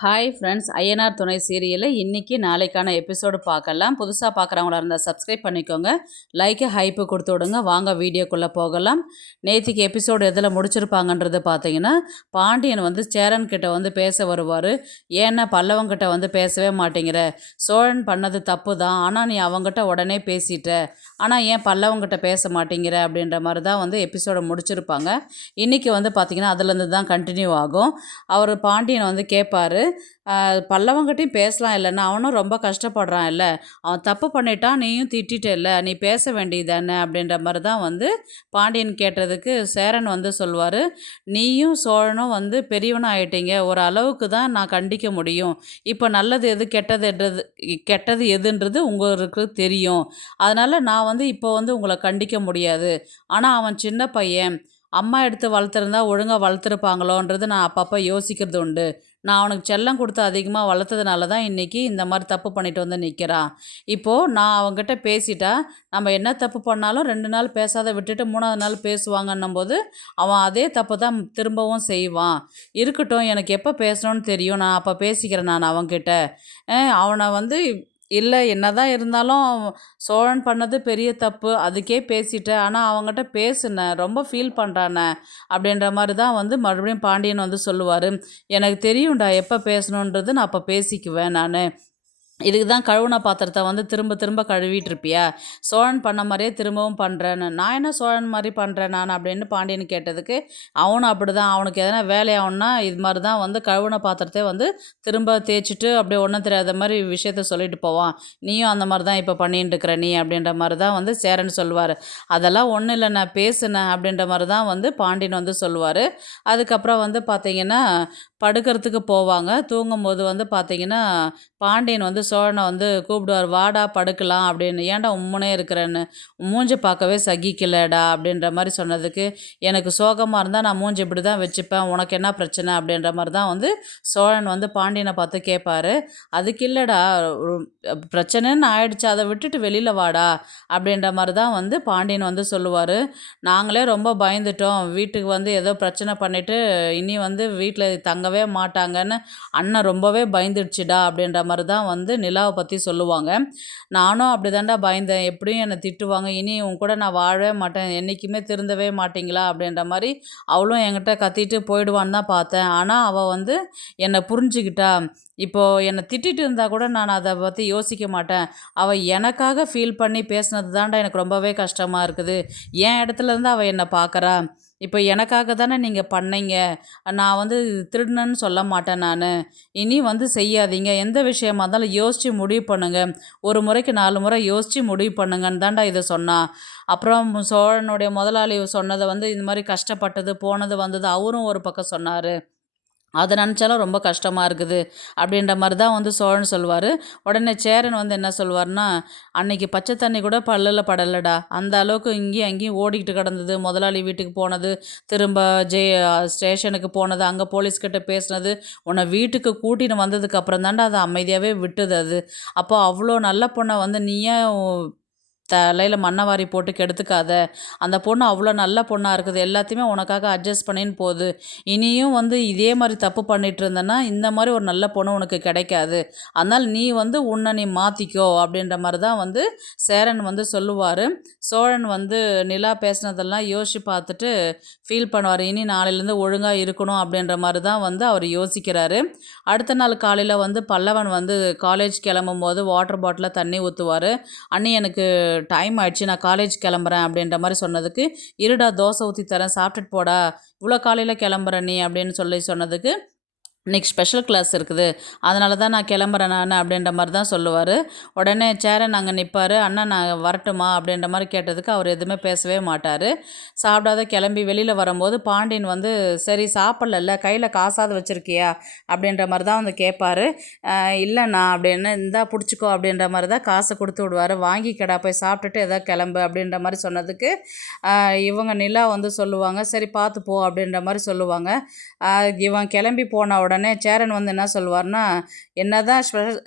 Hi friends, Ayyanar துணை சீரியலில் இன்றைக்கி நாளைக்கான எபிசோடு பார்க்கலாம். புதுசாக பார்க்குறவங்களா இருந்தால் சப்ஸ்கிரைப் பண்ணிக்கோங்க, லைக்கு ஹைப்பு கொடுத்து விடுங்க. வாங்க வீடியோக்குள்ளே போகலாம். நேற்றுக்கு எபிசோடு எதில் முடிச்சிருப்பாங்கன்றது பார்த்தீங்கன்னா, பாண்டியன் வந்து சேரன்கிட்ட வந்து பேச வருவார். ஏன்னா பல்லவங்கிட்ட வந்து பேசவே மாட்டேங்கிற, சோழன் பண்ணது தப்பு தான், ஆனால் நீ அவங்ககிட்ட உடனே பேசிட்ட, ஆனால் ஏன் பல்லவங்கிட்ட பேச மாட்டேங்கிற அப்படின்ற மாதிரி தான் வந்து எபிசோடை முடிச்சிருப்பாங்க. இன்றைக்கி வந்து பார்த்திங்கன்னா அதுலேருந்து தான் கண்டினியூ ஆகும். அவர் பாண்டியன் வந்து கேட்பார், பல்லவங்கிட்டையும் பேசலாம் இல்லைன்னா, அவனும் ரொம்ப கஷ்டப்படுறான் இல்லை, அவன் தப்பு பண்ணிட்டான், நீயும் திட்டிட்ட இல்லை, நீ பேச வேண்டியது தானே அப்படின்ற மாதிரி தான் வந்து பாண்டியன் கேட்டதுக்கு சேரன் வந்து சொல்வார், நீயும் சோழனும் வந்து பெரியவனும் ஆயிட்டீங்க, ஒரு அளவுக்கு தான் நான் கண்டிக்க முடியும், இப்போ நல்லது எது கெட்டது எதுன்றது உங்களுக்கு தெரியும், அதனால் நான் வந்து இப்போ வந்து உங்களை கண்டிக்க முடியாது, ஆனால் அவன் சின்ன பையன், அம்மா எடுத்து வளர்த்துருந்தா ஒழுங்காக வளர்த்துருப்பாங்களோன்றது நான் அப்பப்போ யோசிக்கிறது உண்டு, நான் அவனுக்கு செல்லம் கொடுத்து அதிகமாக வளர்த்ததுனால தான் இன்றைக்கி இந்த மாதிரி தப்பு பண்ணிட்டு வந்து நிற்கிறான், இப்போது நான் அவங்ககிட்ட பேசிட்டா நம்ம என்ன தப்பு பண்ணாலும் 2 நாள் பேசாத விட்டுட்டு 3ஆவது நாள் பேசுவாங்கன்னும் போது அவன் அதே தப்பு தான் திரும்பவும் செய்வான், இருக்கட்டும் எனக்கு எப்போ பேசணும்னு தெரியும், நான் அப்போ பேசிக்கிறேன் நான் அவன்கிட்ட, அவனை வந்து இல்லை என்னதான் இருந்தாலும் சோழன் பண்ணது பெரிய தப்பு, அதுக்கே பேசிட்டேன், ஆனால் அவங்ககிட்ட பேசுனேன், ரொம்ப ஃபீல் பண்ணுறானே அப்படின்ற மாதிரி தான் வந்து மறுபடியும் பாண்டியன் வந்து சொல்லுவார், எனக்கு தெரியும்டா எப்போ பேசணுன்றது, நான் அப்போ பேசிக்குவேன் நான், இதுக்கு தான் கழுவுன பாத்திரத்தை வந்து திரும்ப திரும்ப கழுவிட்டு இருப்பியா, சோழன் பண்ண மாதிரியே திரும்பவும் பண்ணுறேன்னு, நான் என்ன சோழன் மாதிரி பண்ணுறேன் நான் அப்படின்னு பாண்டியன் கேட்டதுக்கு, அவனும் அப்படி தான், அவனுக்கு எதனா வேலையாகும்னா இது மாதிரி தான் வந்து கழுவுன பாத்திரத்தை வந்து திரும்ப தேய்ச்சிட்டு அப்படியே ஒன்றும் தெரியாத மாதிரி விஷயத்த சொல்லிட்டு போவான், நீயும் அந்த மாதிரி தான் இப்போ பண்ணிட்டு இருக்கிற நீ அப்படின்ற மாதிரி தான் வந்து சேரன் சொல்லுவார், அதெல்லாம் ஒன்றும் இல்லை நான் பேசுனேன் அப்படின்ற மாதிரி தான் வந்து பாண்டியன் வந்து சொல்லுவார். அதுக்கப்புறம் வந்து பார்த்திங்கன்னா படுக்கிறதுக்கு போவாங்க, தூங்கும்போது வந்து பார்த்திங்கன்னா பாண்டியன் வந்து சோழனை வந்து கூப்பிடுவார், வாடா படுக்கலாம் அப்படின்னு, ஏன்டா உம்முனே இருக்கிறேன்னு, மூஞ்சி பார்க்கவே சகிக்கலடா அப்படின்ற மாதிரி சொன்னதுக்கு, எனக்கு சோகமாக இருந்தால் நான் மூஞ்சி இப்படி தான் வச்சுப்பேன், உனக்கு என்ன பிரச்சனை அப்படின்ற மாதிரி தான் வந்து சோழன் வந்து பாண்டியனை பார்த்து கேட்பார், அதுக்கு இல்லைடா பிரச்சனைன்னு ஆயிடுச்சு, அதை விட்டுட்டு வெளியில் வாடா அப்படின்ற மாதிரி தான் வந்து பாண்டியன் வந்து சொல்லுவார், நாங்களே ரொம்ப பயந்துட்டோம், வீட்டுக்கு வந்து ஏதோ பிரச்சனை பண்ணிவிட்டு இனி வந்து வீட்டில் தங்கவே மாட்டாங்கன்னு அண்ணன் ரொம்பவே பயந்துடுச்சுடா அப்படின்ற மாதிரி தான் வந்து நிலாவை பற்றி சொல்லுவாங்க, நானும் அப்படி தாண்டா பயந்தேன், எப்படியும் என்னை திட்டுவாங்க, இனி உன் கூட நான் வாழவே மாட்டேன், என்றைக்குமே திருந்தவே மாட்டிங்களா அப்படின்ற மாதிரி அவளும் என்கிட்ட கத்திட்டு போயிடுவான்னு தான் பார்த்தேன், ஆனால் அவள் வந்து என்னை புரிஞ்சுக்கிட்டா, இப்போது என்னை திட்டிகிட்டு இருந்தால் கூட நான் அதை பற்றி யோசிக்க மாட்டேன், அவள் எனக்காக ஃபீல் பண்ணி பேசினது தாண்டா எனக்கு ரொம்பவே கஷ்டமாக இருக்குது, என் இடத்துலேருந்து அவள் என்னை பார்க்குறா, இப்போ எனக்காக தானே நீங்கள் பண்ணீங்க, நான் வந்து திருடுனன்னு சொல்ல மாட்டேன் நான், இனி வந்து செய்யாதீங்க, எந்த விஷயமா இருந்தாலும் யோசித்து முடிவு பண்ணுங்க, ஒரு முறைக்கு 4 முறை யோசித்து முடிவு பண்ணுங்கன்னு தாண்டா இதை சொன்னா, அப்புறம் சோழனுடைய முதலாளி சொன்னதை வந்து இந்த மாதிரி கஷ்டப்பட்டது போனது வந்தது அவரும் ஒரு பக்கம் சொன்னார், அதை நினச்சாலும் ரொம்ப கஷ்டமாக இருக்குது அப்படின்ற மாதிரி தான் வந்து சோழன் சொல்லுவார். உடனே சேரன் வந்து என்ன சொல்லுவார்னா, அன்னைக்கு பச்சை தண்ணி கூட பல்லில் படலடா, அந்த அளவுக்கு இங்கேயும் அங்கேயும் ஓடிக்கிட்டு கிடந்தது, முதலாளி வீட்டுக்கு போனது, திரும்ப ஸ்டேஷனுக்கு போனது, அங்கே போலீஸ்கிட்ட பேசினது, உன்னை வீட்டுக்கு கூட்டின்னு வந்ததுக்கு அப்புறம் தாண்டா அது அமைதியாகவே விட்டுது அது, அப்போ அவ்வளோ நல்ல பொண்ணை வந்து நீ ஏன் தலையில் மண்ணை வாரி போட்டு கெடுத்துக்காத, அந்த பொண்ணு அவ்வளோ நல்ல பொண்ணாக இருக்குது, எல்லாத்தையுமே உனக்காக அட்ஜஸ்ட் பண்ணின்னு போகுது, இனியும் வந்து இதே மாதிரி தப்பு பண்ணிட்டு இருந்தேன்னா இந்த மாதிரி ஒரு நல்ல பொண்ணு உனக்கு கிடைக்காது, அதனால் நீ வந்து உன்னை நீ மாற்றிக்கோ அப்படின்ற மாதிரி தான் வந்து சேரன் வந்து சொல்லுவார். சோழன் வந்து நிலா பேசினதெல்லாம் யோசித்து பார்த்துட்டு ஃபீல் பண்ணுவார், இனி நாளையிலேருந்து ஒழுங்காக இருக்கணும் அப்படின்ற மாதிரி தான் வந்து அவர் யோசிக்கிறாரு. அடுத்த நாள் காலையில் வந்து பல்லவன் வந்து காலேஜ் கிளம்பும் போது வாட்டர் பாட்டிலில் தண்ணி ஊற்றுவார், அண்ணி எனக்கு டைம் ஆயிடுச்சு நான் காலேஜ் கிளம்புறேன் அப்படின்ற மாதிரி சொன்னதுக்கு, இருடா தோசை ஊற்றி தரேன் சாப்பிட்டுட்டு போடா, இவ்வளோ காலையில் கிளம்புற நீ அப்படின்னு சொன்னதுக்கு, இன்றைக்கி ஸ்பெஷல் கிளாஸ் இருக்குது, அதனால தான் நான் கிளம்புறேன் நான் அப்படின்ற மாதிரி தான் சொல்லுவார். உடனே சேரன் அங்கே நிற்பார், அண்ணா நான் வரட்டுமா அப்படின்ற மாதிரி கேட்டதுக்கு அவர் எதுவுமே பேசவே மாட்டார். சாப்பிடாத கிளம்பி வெளியில் வரும்போது பாண்டியன் வந்து சரி சாப்பிட்ல, கையில் காசாவது வச்சுருக்கியா அப்படின்ற மாதிரி தான் வந்து கேட்பார். இல்லைண்ணா அப்படின்னு, இந்தா பிடிச்சிக்கோ அப்படின்ற மாதிரி தான் காசை கொடுத்து விடுவார், வாங்கிக்கடா போய் சாப்பிட்டுட்டு எதாவது கிளம்பு அப்படின்ற மாதிரி சொன்னதுக்கு, இவங்க நிலா வந்து சொல்லுவாங்க, சரி பார்த்து போ அப்படின்ற மாதிரி சொல்லுவாங்க. இவன் கிளம்பி போன உடனே உடனே சேரன் வந்து என்ன சொல்லுவார்னா, என்னதான்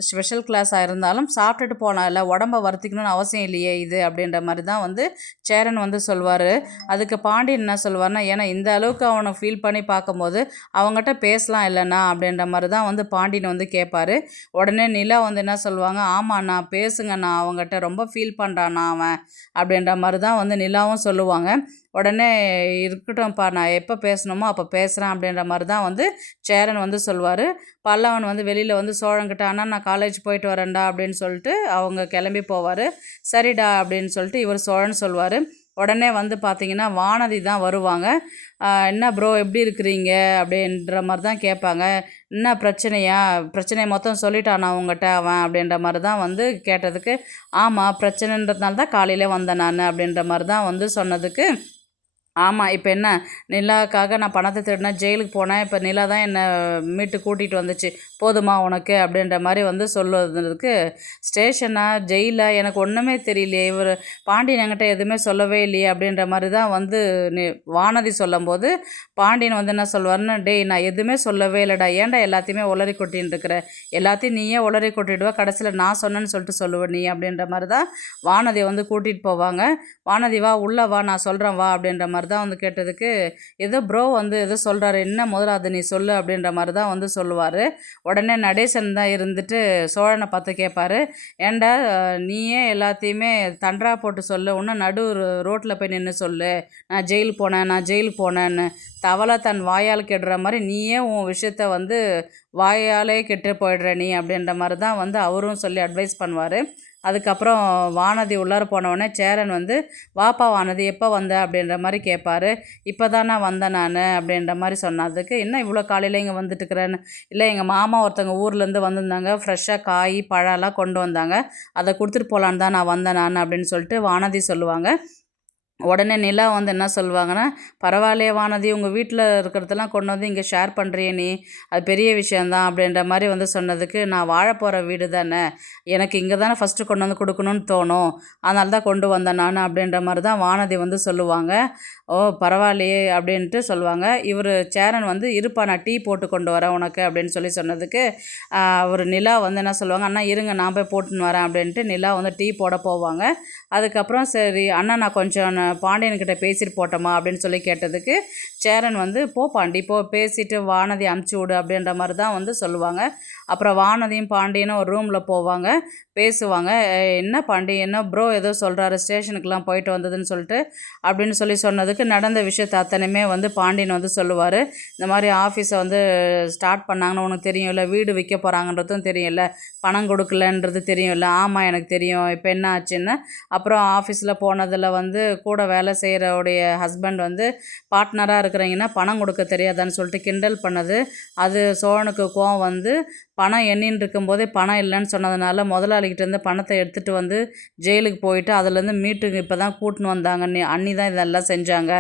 ஸ்பெஷல் கிளாஸாக இருந்தாலும் சாப்பிட்டுட்டு போகலாம்ல, உடம்ப வருத்திக்கணும்னு அவசியம் இல்லையே இது அப்படின்ற மாதிரி தான் வந்து சேரன் வந்து சொல்வார். அதுக்கு பாண்டியன் என்ன சொல்வார்னா, ஏன்னா இந்த அளவுக்கு அவனை ஃபீல் பண்ணி பார்க்கும்போது அவங்ககிட்ட பேசலாம் இல்லைண்ணா அப்படின்ற மாதிரி தான் வந்து பாண்டியன் வந்து கேட்பாரு. உடனே நிலா வந்து என்ன சொல்லுவாங்க, ஆமாண்ணா பேசுங்கண்ணா, அவங்ககிட்ட ரொம்ப ஃபீல் பண்ணுறாண்ணா அவன் அப்படின்ற மாதிரி தான் வந்து நிலாவும் சொல்லுவாங்க. உடனே இருக்கட்டும்ப்பா, நான் எப்போ பேசணுமோ அப்போ பேசுகிறேன் அப்படின்ற மாதிரி தான் வந்து சேரன் வந்து சொல்வார். பல்லவன் வந்து வெளியில் வந்து சோழன்கிட்ட, அண்ணா நான் காலேஜ் போயிட்டு வரேன்டா அப்படின்னு சொல்லிட்டு அவங்க கிளம்பி போவார். சரிடா அப்படின்னு சொல்லிட்டு இவர் சோழன் சொல்வார். உடனே வந்து பார்த்திங்கன்னா வானதி தான் வருவாங்க. என்ன ப்ரோ எப்படி இருக்கிறீங்க அப்படின்ற மாதிரி தான் கேட்பாங்க. என்ன பிரச்சனையா, பிரச்சனையை மொத்தம் சொல்லிட்டானா உங்கள்கிட்ட அவன் அப்படின்ற மாதிரி தான் வந்து கேட்டதுக்கு, ஆமாம் பிரச்சனைன்றதுனால தான் காலையில் வந்தேன் நான் அப்படின்ற மாதிரி தான் வந்து சொன்னதுக்கு, ஆமாம் இப்போ என்ன நிலாவுக்காக நான் பணத்தை திருடினேன், ஜெயிலுக்கு போனேன், இப்போ நிலா தான் என்னை மீட்டு கூட்டிகிட்டு வந்துச்சு, போதுமா உனக்கு அப்படின்ற மாதிரி வந்து சொல்லுறதுக்கு, ஸ்டேஷனா ஜெயிலா எனக்கு ஒன்றுமே தெரியலையே, இவர் பாண்டியன் என்கிட்ட எதுவுமே சொல்லவே இல்லையே அப்படின்ற மாதிரி தான் வந்து வானதி சொல்லும்போது பாண்டியன் வந்து என்ன சொல்லுவார்னு, டேய் நான் எதுவுமே சொல்லவே இல்லைடா, ஏன்டா எல்லாத்தையுமே உளறி கொட்டின்னு இருக்கிற, எல்லாத்தையும் நீயே உளறி கொட்டிடுவா, கடைசியில் நான் சொன்னேன்னு சொல்லிட்டு சொல்லுவேன் நீ அப்படின்ற மாதிரி தான் வானதியை வந்து கூட்டிகிட்டு போவாங்க. வானதி வா உள்ளே வா, நான் சொல்கிறேன் வா அப்படின்ற மாதிரி தான் வந்து கேட்டதுக்கு, ஏதோ ப்ரோ வந்து ஏதோ சொல்கிறாரு, என்ன முதல்ல அது நீ சொல்லு அப்படின்ற மாதிரி தான் வந்து சொல்லுவார். உடனே நடேசன் தான் இருந்துட்டு சோழனை பார்த்து கேட்பாரு, ஏண்டா நீயே எல்லாத்தையுமே தண்டரா போட்டு சொல்லு, இன்னும் நடு ரோட்டில் போய் நின்று சொல்லு, நான் ஜெயிலுக்கு போனேன் நான் ஜெயிலுக்கு போனேன்னு, தவளை தன் வாயால் கெடுற மாதிரி நீயே உன் விஷயத்த வந்து வாயாலே கெட்டு போயிடுற நீ அப்படின்ற மாதிரி தான் வந்து அவரும் சொல்லி அட்வைஸ் பண்ணுவார். அதுக்கப்புறம் வானதி உள்ளார போனவுடனே சேரன் வந்து, வாப்பா வானதி எப்போ வந்த அப்படின்ற மாதிரி கேட்பாரு. இப்போ தான் நான் வந்தேன் நான் அப்படின்ற மாதிரி சொன்னதுக்கு, என்ன இவ்வளோ காலையில் இங்கே வந்துட்டுருக்குறேன்னு, இல்லை எங்கள் மாமா ஒருத்தவங்க ஊர்லேருந்து வந்திருந்தாங்க, ஃப்ரெஷ்ஷாக காய் பழம்லாம் கொண்டு வந்தாங்க, அதை கொடுத்துட்டு போகலான்னு தான் நான் வந்தேன் நான் அப்படின்னு சொல்லிட்டு வானதி சொல்லுவாங்க. உடனே நிலா வந்து என்ன சொல்லுவாங்கன்னா, பரவாயில்லையே வானதி, உங்கள் வீட்டில் இருக்கிறதெல்லாம் கொண்டு வந்து இங்கே ஷேர் பண்ணுறியே நீ, அது பெரிய விஷயந்தான் அப்படின்ற மாதிரி வந்து சொன்னதுக்கு, நான் வாழ போகிற வீடு தானே, எனக்கு இங்கே தானே ஃபஸ்ட்டு கொண்டு வந்து கொடுக்கணும்னு தோணும், அதனால தான் கொண்டு வந்தேன் நான் அப்படின்ற மாதிரி தான் வானதி வந்து சொல்லுவாங்க. ஓ பரவாயில்லையே அப்படின்ட்டு சொல்லுவாங்க. இவர் சேரன் வந்து, இருப்பா நான் டீ போட்டு கொண்டு வரேன் உனக்கு அப்படின்னு சொல்லி சொன்னதுக்கு, ஒரு நிலா வந்து என்ன சொல்லுவாங்க, அண்ணா இருங்க நான் போய் போட்டுன்னு வரேன் அப்படின்ட்டு நிலா வந்து டீ போட போவாங்க. அதுக்கப்புறம் சரி அண்ணா நான் கொஞ்சம் பாண்டியன்கிட்ட பேசிட்டு போட்டோமா அப்படின்னு சொல்லி கேட்டதுக்கு, சேரன் வந்து போ பாண்டி போ, பேசிட்டு வானதி அமுச்சு விடு அப்படின்ற மாதிரி தான் வந்து சொல்லுவாங்க. அப்புறம் வானதியும் பாண்டியனும் ஒரு ரூமில் போவாங்க, பேசுவாங்க. என்ன பாண்டி, என்ன ப்ரோ ஏதோ சொல்கிறாரு ஸ்டேஷனுக்கெலாம் போயிட்டு வந்ததுன்னு சொல்லிட்டு அப்படின்னு சொல்லி சொன்னதுக்கு, நடந்த விஷயத்தை அத்தனையுமே வந்து பாண்டியன் வந்து சொல்லுவார். இந்த மாதிரி ஆஃபீஸை வந்து ஸ்டார்ட் பண்ணாங்கன்னு உனக்கு தெரியும்ல, வீடு விற்க போகிறாங்கன்றதும் தெரியும்ல, பணம் கொடுக்கலன்றது தெரியும்ல, ஆமாம் எனக்கு தெரியும், இப்போ என்ன ஆச்சுன்னு, அப்புறம் ஆஃபீஸில் போனதில் வந்து கூட வேலை செய்கிறவுடைய ஹஸ்பண்ட் வந்து பார்ட்னராக இருக்கிறீங்கன்னா பணம் கொடுக்க தெரியாதான்னு சொல்லிட்டு கிண்டல் பண்ணது, அது சோழனுக்கு கோவம் வந்து பணம் எண்ணின்னு இருக்கும்போதே பணம் இல்லைன்னு சொன்னதுனால முதலாளிகிட்டேருந்து பணத்தை எடுத்துகிட்டு வந்து ஜெயிலுக்கு போயிட்டு அதுலேருந்து மீட்டுக்கு இப்போ தான் கூட்டின்னு வந்தாங்க, அண்ணி தான் இதெல்லாம் செஞ்சாங்க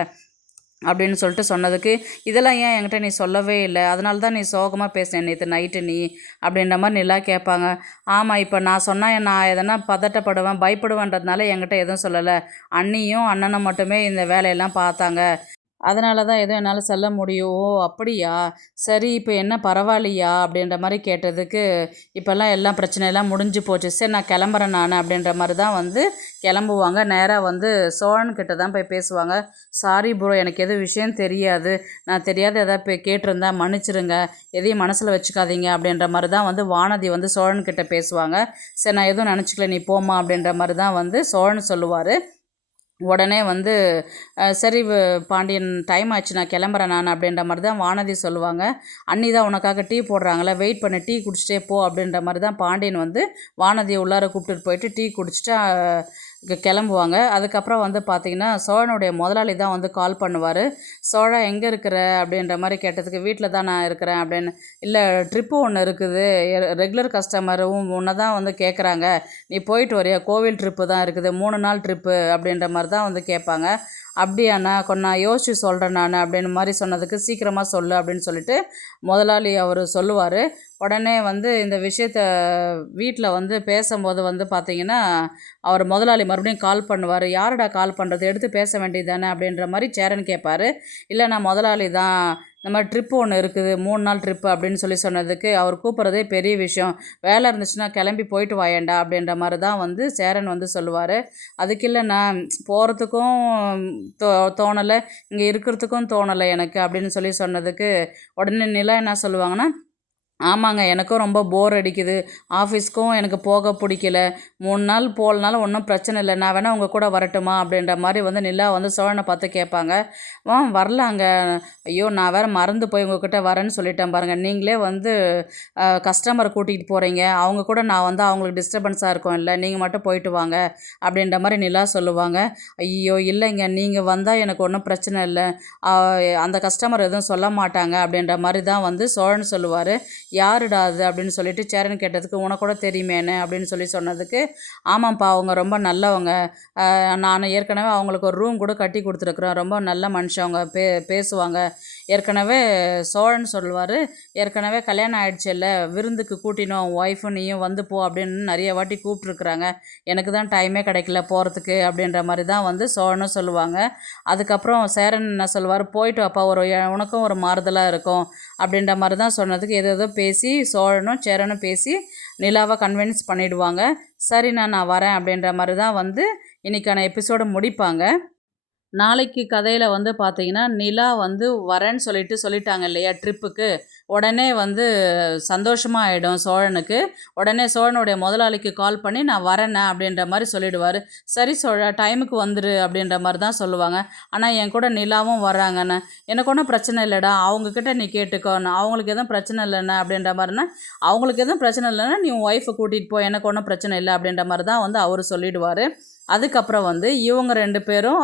அப்படின்னு சொல்லிட்டு சொன்னதுக்கு, இதெல்லாம் ஏன் என்கிட்ட நீ சொல்லவே இல்லை, அதனால தான் நீ சோகமாக பேசினேன் நேற்று நைட்டு நீ அப்படின்ற மாதிரி நிலா கேட்பாங்க. ஆமாம் இப்போ நான் சொன்னால் நான் எதனா பதட்டப்படுவேன் பயப்படுவேன்றதுனால என்கிட்ட எதுவும் சொல்லலை, அண்ணியும் அண்ணனும் மட்டுமே இந்த வேலையெல்லாம் பார்த்தாங்க, அதனால தான் எதுவும் என்னால் சொல்ல முடியும். ஓ அப்படியா, சரி இப்போ என்ன பரவாயில்லையா அப்படின்ற மாதிரி கேட்டதுக்கு, இப்போல்லாம் எல்லாம் பிரச்சனையெல்லாம் முடிஞ்சு போச்சு, சரி நான் கிளம்புறேன் நான் அப்படின்ற மாதிரி தான் வந்து கிளம்புவாங்க. நேராக வந்து சோழன்கிட்ட தான் போய் பேசுவாங்க. சாரி ப்ரோ எனக்கு எதுவும் விஷயம் தெரியாது, நான் தெரியாத எதாவது போய் கேட்டிருந்தா மன்னிச்சிருங்க, எதையும் மனசில் வச்சுக்காதீங்க அப்படின்ற மாதிரி தான் வந்து வானதி வந்து சோழன்கிட்ட பேசுவாங்க. சரி நான் எதுவும் நினச்சிக்கல நீ போமா அப்படின்ற மாதிரி தான் வந்து சோழன் சொல்லுவார். உடனே வந்து சரி பாண்டியன் டைம் ஆச்சு நான் கிளம்புறேன் நான் அப்படின்ற மாதிரி தான் வானதி சொல்லுவாங்க. அண்ணி தான் உனக்காக டீ போடுறாங்களே, வெயிட் பண்ணி டீ குடிச்சிட்டே போ அப்படின்ற மாதிரி தான் பாண்டியன் வந்து வானதியை உள்ளார கூப்பிட்டுட்டு போயிட்டு டீ குடிச்சிட்டு கிளம்புவாங்க. அதுக்கப்புறம் வந்து பார்த்திங்கன்னா சோழனுடைய முதலாளி தான் வந்து கால் பண்ணுவார். சோழா எங்கே இருக்கிற அப்படின்ற மாதிரி கேட்டதுக்கு, வீட்டில் தான் நான் இருக்கிறேன் அப்படின்னு, இல்லை ட்ரிப்பு ஒன்று இருக்குது, ரெகுலர் கஸ்டமரும் உன்னை தான் வந்து கேட்குறாங்க, நீ போயிட்டு வரியா, கோவில் ட்ரிப்பு தான் இருக்குது, 3 நாள் ட்ரிப்பு அப்படின்ற மாதிரி தான் வந்து கேட்பாங்க. அப்படியாண்ணா கொஞ்சம் நான் யோசிச்சு சொல்கிறேன் நான் அப்படின்னு மாதிரி சொன்னதுக்கு, சீக்கிரமாக சொல்லு அப்படின்னு சொல்லிட்டு முதலாளி அவர் சொல்லுவார். உடனே வந்து இந்த விஷயத்த வீட்டில் வந்து பேசும்போது வந்து பார்த்திங்கன்னா அவர் முதலாளி மறுபடியும் கால் பண்ணுவார். யாருடா கால் பண்ணுறது, எடுத்து பேச வேண்டியது தானே அப்படின்ற மாதிரி சேரன் கேட்பார். இல்லை நான் முதலாளி தான், இந்த மாதிரி ட்ரிப்பு ஒன்று இருக்குது 3 நாள் ட்ரிப்பு அப்படின்னு சொன்னதுக்கு அவர் கூப்பிட்றதே பெரிய விஷயம், வேலை இருந்துச்சுன்னா கிளம்பி போயிட்டு வாயேண்டா அப்படின்ற மாதிரி தான் வந்து சேரன் வந்து சொல்லுவார். அதுக்கு இல்லை நான் போகிறதுக்கும் தோணலை, இங்கே இருக்கிறதுக்கும் தோணலை எனக்கு அப்படின்னு சொன்னதுக்கு உடனே நிலா என்ன சொல்லுவாங்கன்னா, ஆமாங்க எனக்கும் ரொம்ப போர் அடிக்குது, ஆஃபீஸ்க்கும் எனக்கு போக பிடிக்கல, 3 நாள் போகலனாலும் ஒன்றும் பிரச்சனை இல்லை, நான் வேணால் உங்கள் கூட வரட்டுமா அப்படின்ற மாதிரி வந்து நிலா வந்து சோழனை பார்த்து கேட்பாங்க. வரலாங்க, ஐயோ நான் வேறு மறந்து போய் உங்ககிட்ட வரேன்னு சொல்லிட்டேன் பாருங்கள், நீங்களே வந்து கஸ்டமரை கூட்டிகிட்டு போகிறீங்க, அவங்க கூட நான் வந்து அவங்களுக்கு டிஸ்டர்பன்ஸாக இருக்கும் இல்லை, நீங்கள் மட்டும் போயிட்டு வாங்க அப்படின்ற மாதிரி நிலா சொல்லுவாங்க. ஐயோ இல்லைங்க நீங்கள் வந்தால் எனக்கு ஒன்றும் பிரச்சனை இல்லை, அந்த கஸ்டமர் எதுவும் சொல்ல மாட்டாங்க அப்படின்ற மாதிரி தான் வந்து சோழன் சொல்லுவார். யாருடா அது அப்படின்னு சொல்லிட்டு சேரன் கேட்டதுக்கு, உனக்கு கூட தெரியுமேனு அப்படின்னு சொன்னதுக்கு, ஆமாம்ப்பா அவங்க ரொம்ப நல்லவங்க, நான் ஏற்கனவே அவங்களுக்கு ஒரு ரூம் கூட கட்டி கொடுத்துருக்குறேன், ரொம்ப நல்ல மனுஷவங்க, பேசுவாங்க. ஏற்கனவே சோழன் சொல்லுவார், ஏற்கனவே கல்யாணம் ஆகிடுச்சு இல்லை, விருந்துக்கு கூட்டினோம் ஒய்ஃபு நீயும் வந்து போ அப்படின்னு நிறைய வாட்டி கூப்பிட்ருக்குறாங்க, எனக்கு தான் டைமே கிடைக்கல போகிறதுக்கு அப்படின்ற மாதிரி தான் வந்து சோழனும் சொல்லுவாங்க. அதுக்கப்புறம் சேரன் என்ன சொல்லுவார், போயிட்டு வாப்பா, உனக்கும் ஒரு மாறுதலாக இருக்கும் அப்படின்ற மாதிரி தான் சொன்னதுக்கு ஏதோ பேசி சோழனும் சேரனும் பேசி நிலாவை கன்வின்ஸ் பண்ணிவிடுவாங்க. சரிண்ணா நான் வரேன் அப்படின்ற மாதிரி தான் வந்து இன்றைக்கான எபிசோடு முடிப்பாங்க. நாளைக்கு கதையில் வந்து பார்த்தீங்கன்னா, நிலா வந்து வரேன்னு சொல்லிட்டாங்க இல்லையா ட்ரிப்புக்கு, உடனே வந்து சந்தோஷமாக ஆகிடும் சோழனுக்கு. உடனே சோழனுடைய முதலாளிக்கு கால் பண்ணி நான் வரேண்ணே அப்படின்ற மாதிரி சொல்லிடுவார். சரி சோழா டைமுக்கு வந்துரு அப்படின்ற மாதிரி தான் சொல்லுவாங்க. ஆனால் என் கூட நிலாவும் வர்றாங்கண்ணே, எனக்கு ஒன்றும் பிரச்சனை இல்லைடா, அவங்கக்கிட்ட நீ கேட்டுக்கோண்ணா, அவங்களுக்கு எதுவும் பிரச்சனை இல்லைண்ணே அப்படின்ற மாதிரினா, அவங்களுக்கு எதுவும் பிரச்சனை இல்லைன்னா நீ உன் ஒய்ஃபை கூட்டிகிட்டு போ, எனக்கு ஒன்றும் பிரச்சனை இல்லை அப்படின்ற மாதிரி தான் வந்து அவர் சொல்லிடுவார். அதுக்கப்புறம் வந்து இவங்க 2 பேரும்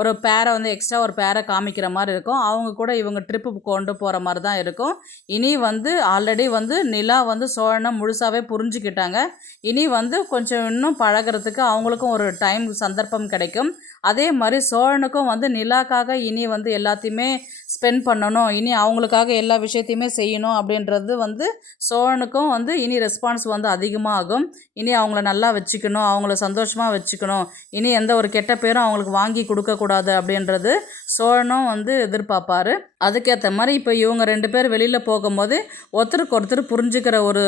ஒரு பேரை வந்து எக்ஸ்ட்ரா ஒரு பேரை காமிக்கிற மாதிரி இருக்கும், அவங்க கூட இவங்க ட்ரிப்பு கொண்டு போகிற மாதிரி தான் இருக்கும். இனி வந்து ஆல்ரெடி வந்து நிலா வந்து சோழனை முழுசாகவே புரிஞ்சுக்கிட்டாங்க. இனி வந்து கொஞ்சம் இன்னும் பழகிறதுக்கு அவங்களுக்கும் ஒரு டைம் சந்தர்ப்பம் கிடைக்கும். அதே மாதிரி சோழனுக்கும் வந்து நிலாக்காக இனி வந்து எல்லாத்தையுமே ஸ்பெண்ட் பண்ணணும், இனி அவங்களுக்காக எல்லா விஷயத்தையுமே செய்யணும் அப்படின்றது வந்து சோழனுக்கும் வந்து இனி ரெஸ்பான்ஸ் வந்து அதிகமாகும். இனி அவங்கள நல்லா வச்சுக்கணும், அவங்கள சந்தோஷமாக வச்சுக்கணும், இனி எந்த ஒரு கெட்ட பேரும் அவங்களுக்கு வாங்கி கொடுக்கக்கூடாது அப்படின்றது சோழனும் வந்து எதிர்பார்ப்பார். அதுக்கேற்ற மாதிரி இப்போ இவங்க 2 பேர் வெளியில் போகும்போது ஒருத்தருக்கு ஒருத்தர் புரிஞ்சுக்கிற ஒரு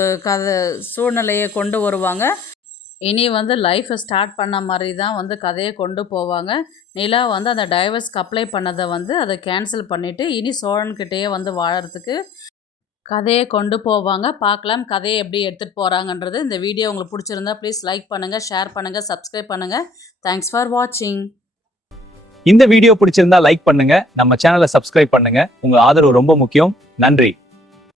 சூழ்நிலையை கொண்டு வருவாங்க. இனி வந்து லைஃப்பை ஸ்டார்ட் பண்ண மாதிரி தான் வந்து கதையை கொண்டு போவாங்க. நிலா வந்து அந்த டைவர்ஸ்க்கு அப்ளை பண்ணதை வந்து அதை கேன்சல் பண்ணிவிட்டு இனி சோழன்கிட்டேயே வந்து வாழறதுக்கு கதையை கொண்டு போவாங்க. பார்க்கலாம் கதையை எப்படி எடுத்துகிட்டு போகிறாங்கன்றது. இந்த வீடியோ உங்களுக்கு பிடிச்சிருந்தா ப்ளீஸ் லைக் பண்ணுங்கள், ஷேர் பண்ணுங்கள், சப்ஸ்கிரைப் பண்ணுங்கள். தேங்க்ஸ் ஃபார் வாட்சிங். இந்த வீடியோ பிடிச்சிருந்தா லைக் பண்ணுங்க, நம்ம சேனலை சப்ஸ்கிரைப் பண்ணுங்க. உங்க ஆதரவு ரொம்ப முக்கியம். நன்றி.